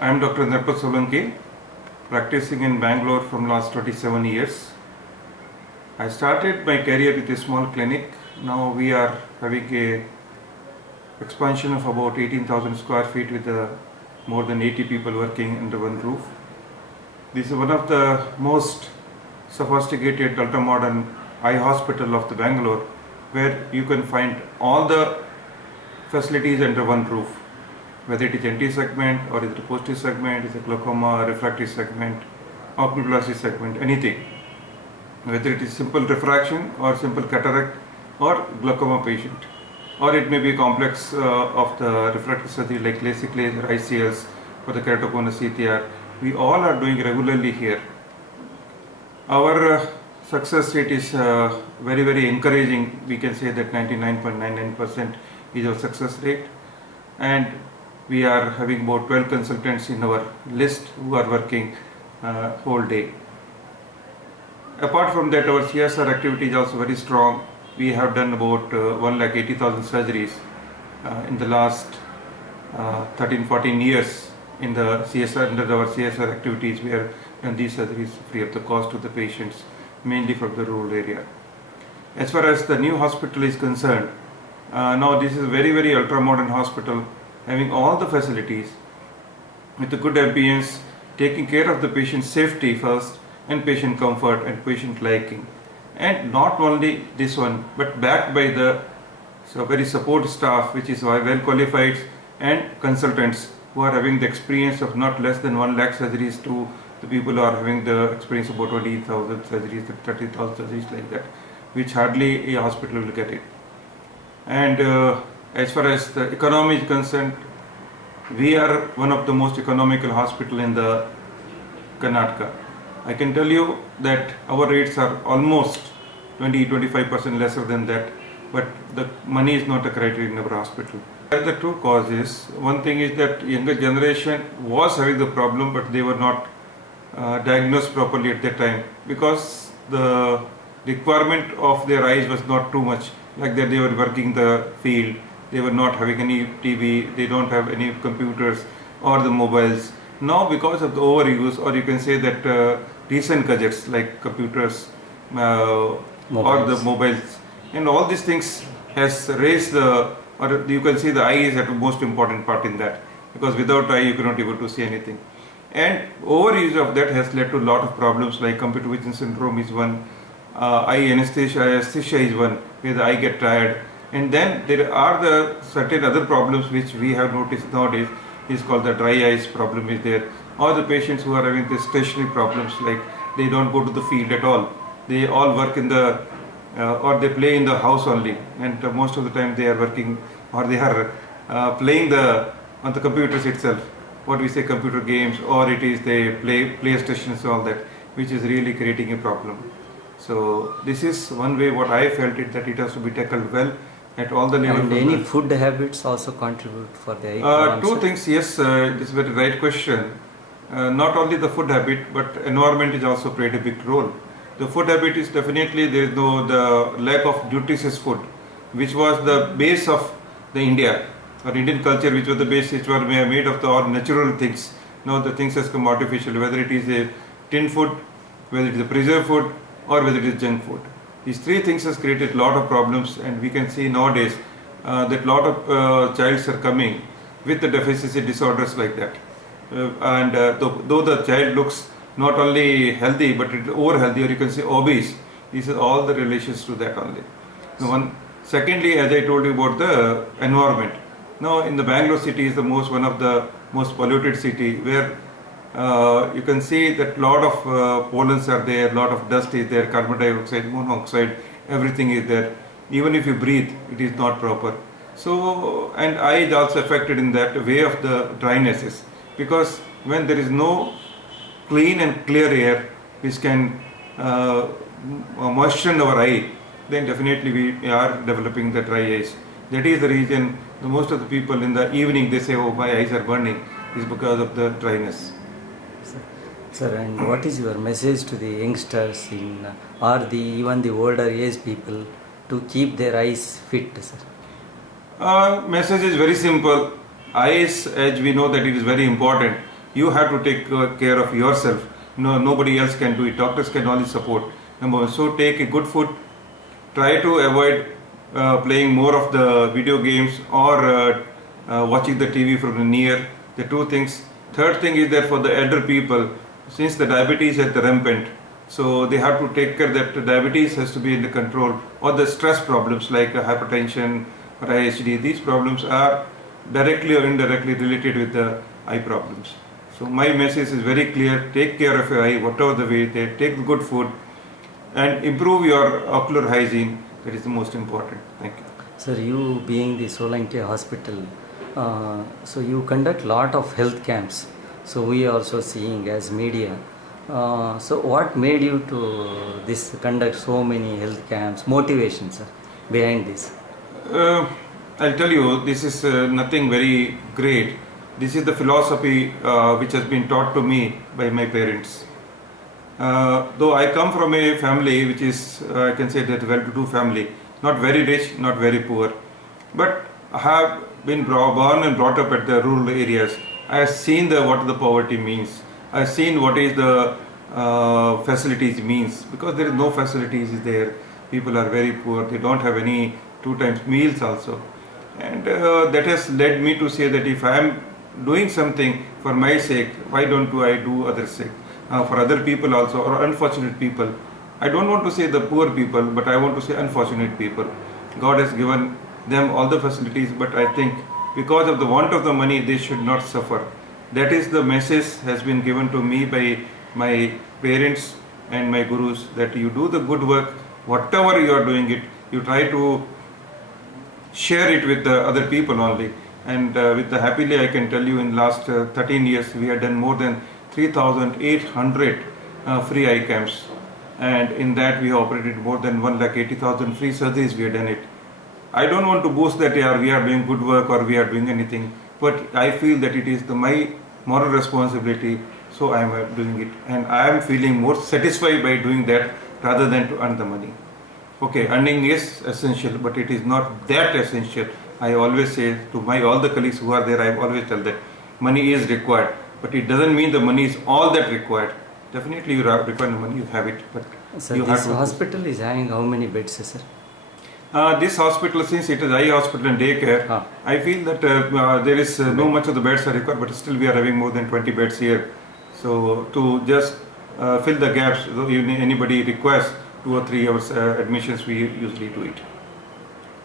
I am Dr. Narpat Solanki, practicing in Bangalore from last 27 years. I started my career with a small clinic. Now we are having a expansion of about 18,000 square feet with more than 80 people working under one roof. This is one of the most sophisticated ultra-modern eye hospital of the Bangalore, where you can find all the facilities under one roof, whether it is NT segment or is it a posterior segment, is it glaucoma, refractive segment, oculoplasty segment, anything. Whether it is simple refraction or simple cataract or glaucoma patient, or it may be complex of the refractive surgery like LASIK laser, ICLs for the keratoconus CTR. We all are doing regularly here. Our success rate is very encouraging. We can say that 99.99% is our success rate, and we are having about 12 consultants in our list who are working whole day. Apart from that, our CSR activity is also very strong. We have done about 1,80,000 surgeries in the last 13-14 years in the CSR. Under our CSR activities, we have done these surgeries free of the cost to the patients, mainly from the rural area. As far as the new hospital is concerned, now this is a very ultra-modern hospital, having all the facilities with a good ambience, taking care of the patient's safety first, and patient comfort and patient liking. And not only this one, but backed by the very support staff, which is well qualified, and consultants who are having the experience of not less than 1 lakh surgeries to the people who are having the experience of about 20,000 surgeries, 30,000 surgeries like that, which hardly a hospital will get it. And as far as the economy is concerned, we are one of the most economical hospital in the Karnataka. I can tell you that our rates are almost 20-25% lesser than that, but the money is not a criteria in our hospital. The two causes, one thing is that younger generation was having the problem, but they were not diagnosed properly at that time, because the requirement of their eyes was not too much, like that they were working the field, they were not having any TV, they don't have any computers or the mobiles. Now because of the overuse, or you can say that recent gadgets like computers or the mobiles, and all these things has raised the, or you can see the eye is at the most important part in that, because without eye you cannot able to see anything. And overuse of that has led to a lot of problems, like computer vision syndrome is one, eye anesthesia is one, where the eye get tired. And then there are the certain other problems which we have noticed nowadays, is called the dry eyes problem is there, or the patients who are having the stationary problems, like they don't go to the field at all, they all work in the or they play in the house only, and most of the time they are working, or they are playing on the computers itself, what we say computer games, or it is they play PlayStations, all that, which is really creating a problem. So this is one way what I felt it, that it has to be tackled well at all the levels. And any food habits also contribute for the eye? Two things, yes, this is a very right question. Not only the food habit, but environment is also played a big role. The food habit is definitely, there is the lack of nutritious food, which was the base of the India or Indian culture, which was the base which were made of the all natural things. Now the things has come artificial, whether it is a tin food, whether it is a preserved food, or whether it is junk food. These three things has created a lot of problems, and we can see nowadays that a lot of childs are coming with the deficiency disorders like that. Though the child looks not only healthy, but it over healthy, or you can say obese, these are all the relations to that only. Secondly, as I told you about the environment. Now in the Bangalore city is one of the most polluted city, where you can see that lot of pollens are there, lot of dust is there, carbon dioxide, monoxide, everything is there. Even if you breathe, it is not proper. So, and eye is also affected in that way of the drynesses, because when there is no clean and clear air which can moisten our eye, then definitely we are developing the dry eyes. That is the reason most of the people in the evening they say, oh, my eyes are burning, is because of the dryness. Sir, and what is your message to the youngsters or even the older age people to keep their eyes fit, sir? Message is very simple. Eyes, as we know that it is very important, You have to take care of yourself. No, nobody else can do it. Doctors can only support. Number one, so take a good food. Try to avoid playing more of the video games or watching the TV from the near. The two things. Third thing is that for the elder people, since the diabetes is rampant, so they have to take care that the diabetes has to be in the control, or the stress problems like hypertension or IHD. These problems are directly or indirectly related with the eye problems. So my message is very clear: take care of your eye, whatever the way. Take good food and improve your ocular hygiene. That is the most important. Thank you. Sir, you being the Solanki Hospital, so you conduct lot of health camps. So we also seeing as media. So what made you to this conduct so many health camps? Motivation, sir, behind this? I'll tell you, this is nothing very great. This is the philosophy which has been taught to me by my parents. Though I come from a family which is, I can say that well-to-do family, not very rich, not very poor, but I have been born and brought up at the rural areas. I have seen what the poverty means. I have seen what is the facilities means, because there is no facilities there. People are very poor. They don't have any 2 times meals also, and that has led me to say that if I am doing something for my sake, why don't I do others' sake? For other people also, or unfortunate people. I don't want to say the poor people, but I want to say unfortunate people. God has given them all the facilities, but I think because of the want of the money, they should not suffer. That is the message has been given to me by my parents and my gurus, that you do the good work, whatever you are doing it, you try to share it with the other people only. And with the happily I can tell you, in last 13 years we have done more than 3,800 free eye camps, and in that we have operated more than 1,80,000 free surgeries. We have done it. I don't want to boast that we are doing good work or we are doing anything, but I feel that it is my moral responsibility, so I am doing it, and I am feeling more satisfied by doing that rather than to earn the money. Okay, earning is essential, but it is not that essential. I always say to all the colleagues who are there, I always tell that money is required, but it doesn't mean the money is all that required. Definitely you require the money, you have it, but So you this have to. hospital is having how many beds, sir? This hospital, since it is eye hospital and daycare, I feel that there is no much of the beds are required, but still we are having more than 20 beds here. So to just fill the gaps, so if anybody requests 2 or 3 hours admissions, we usually do it.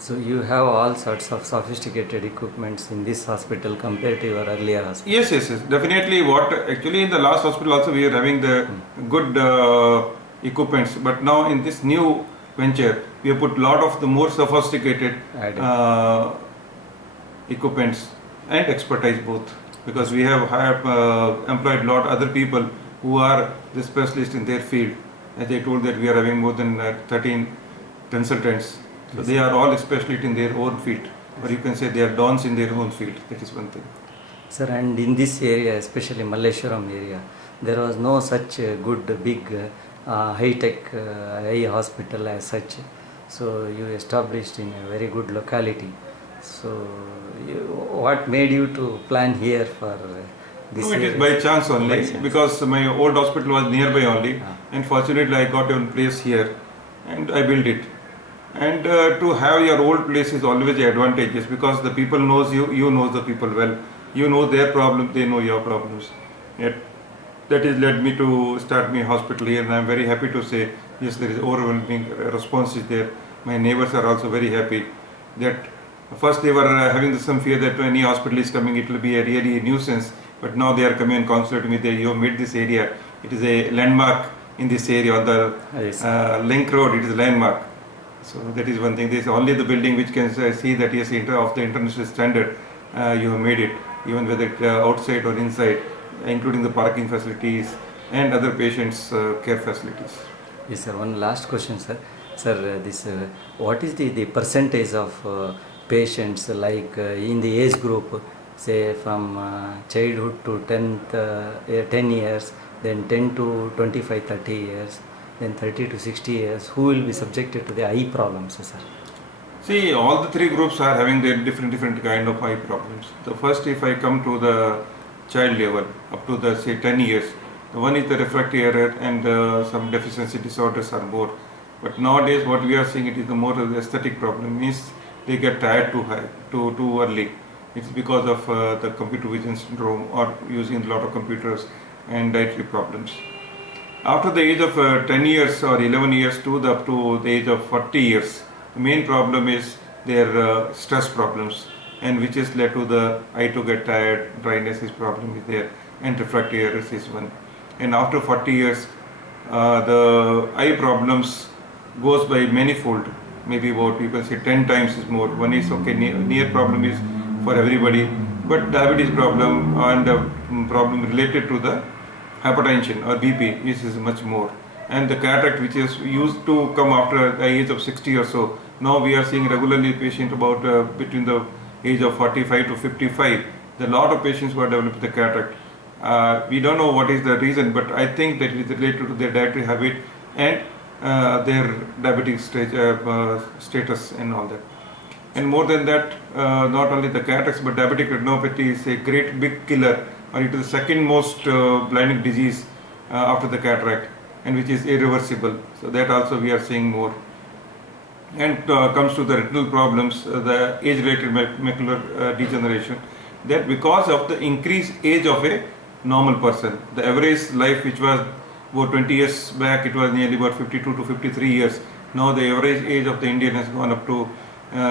So you have all sorts of sophisticated equipments in this hospital compared to your earlier hospital. Yes, definitely. What actually in the last hospital also we are having the good equipments, but now in this new venture we have put lot of the more sophisticated equipments and expertise both, because we have employed lot other people who are the specialists in their field. As I told that we are having more than 13 consultants. So they are all specialists in their own field, or you can say they are dons in their own field. That is one thing. Sir, and in this area, especially Malleshwaram area, there was no such good big high-tech eye hospital as such. So you established in a very good locality. So what made you to plan here for this? No, it is by chance only, because my old hospital was nearby only, and fortunately I got a place here and I built it. And to have your old place is always advantageous, because the people knows you, you know the people well, you know their problems, they know your problems. Yet that has led me to start my hospital here, and I am very happy to say yes, there is overwhelming response is there. My neighbors are also very happy. That first they were having some fear that when any hospital is coming, it will be a really nuisance, but now they are coming and consulting me. You have made this area, it is a landmark in this area on the Link Road. It is a landmark. So that is one thing. This is only the building which can see that yes, of the international standard, you have made it, even whether it outside or inside, including the parking facilities and other patients' care facilities. Yes, sir. One last question, sir. Sir, what is the percentage of patients like in the age group, say from childhood to 10 years, then 10 to 25, 30 years, then 30 to 60 years, who will be subjected to the eye problems, sir? See, all the 3 groups are having their different kind of eye problems. The first, if I come to the child level up to the say 10 years. The one is the refractory error and some deficiency disorders are more. But nowadays what we are seeing it is the more of the aesthetic problem means they get tired too high, too early. It's because of the computer vision syndrome or using a lot of computers and dietary problems. After the age of 10 years or 11 years to up to the age of 40 years, the main problem is their stress problems, and which is led to the eye to get tired, dryness is problem is there, and refractory errors is one. And after 40 years, the eye problems goes by manifold, maybe about people say 10 times is more. One is okay, near problem is for everybody, but diabetes problem and problem related to the hypertension or BP is much more. And the cataract, which is used to come after the age of 60 or so, now we are seeing regularly patient about between the age of 45 to 55. There are a lot of patients who are developing the cataract. We don't know what is the reason, but I think that it is related to their dietary habit and their diabetic status and all that. And more than that, not only the cataracts but diabetic retinopathy is a great big killer, or it is the second most blinding disease after the cataract, and which is irreversible. So that also we are seeing more. And comes to the retinal problems, the age-related macular degeneration. That because of the increased age of a normal person, the average life which was about 20 years back, it was nearly about 52 to 53 years. Now the average age of the Indian has gone up to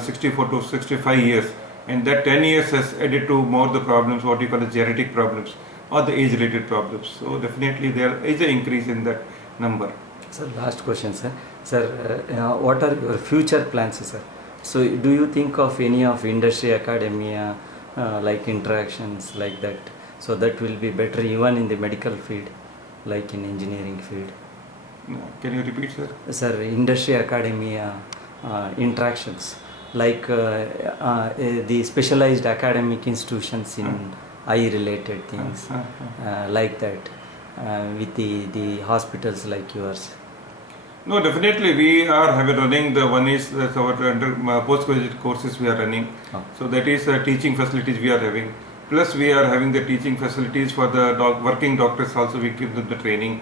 64 to 65 years, and that 10 years has added to more the problems, what you call the genetic problems or the age-related problems. So definitely there is an increase in that number. Sir, last question, sir. Sir, what are your future plans, sir? So, do you think of any of industry, academia, like interactions like that? So that will be better even in the medical field, like in engineering field. Can you repeat, sir? Sir, industry, academia, interactions, like the specialized academic institutions in eye-related things, like that, with the hospitals like yours. No, definitely we are running the one is our postgraduate courses we are running. Oh. So that is teaching facilities we are having. Plus we are having the teaching facilities for the working doctors also, we give them the training.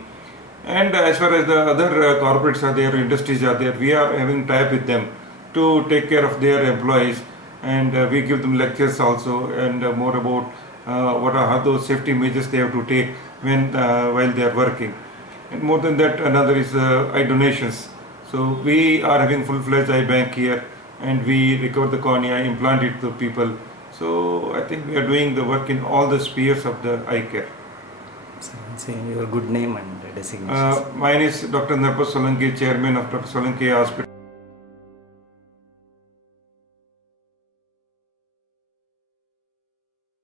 And as far as the other corporates are there, industries are there, we are having tie-up with them to take care of their employees, and we give them lectures also, and more about what are those safety measures they have to take when while they are working. And more than that, another is eye donations. So we are having full-fledged eye bank here, and we recover the cornea, implant it to people. So I think we are doing the work in all the spheres of the eye care. Say your good name and designation. Mine is Dr. Narpas Solanki, Chairman of Dr. Solanki Hospital.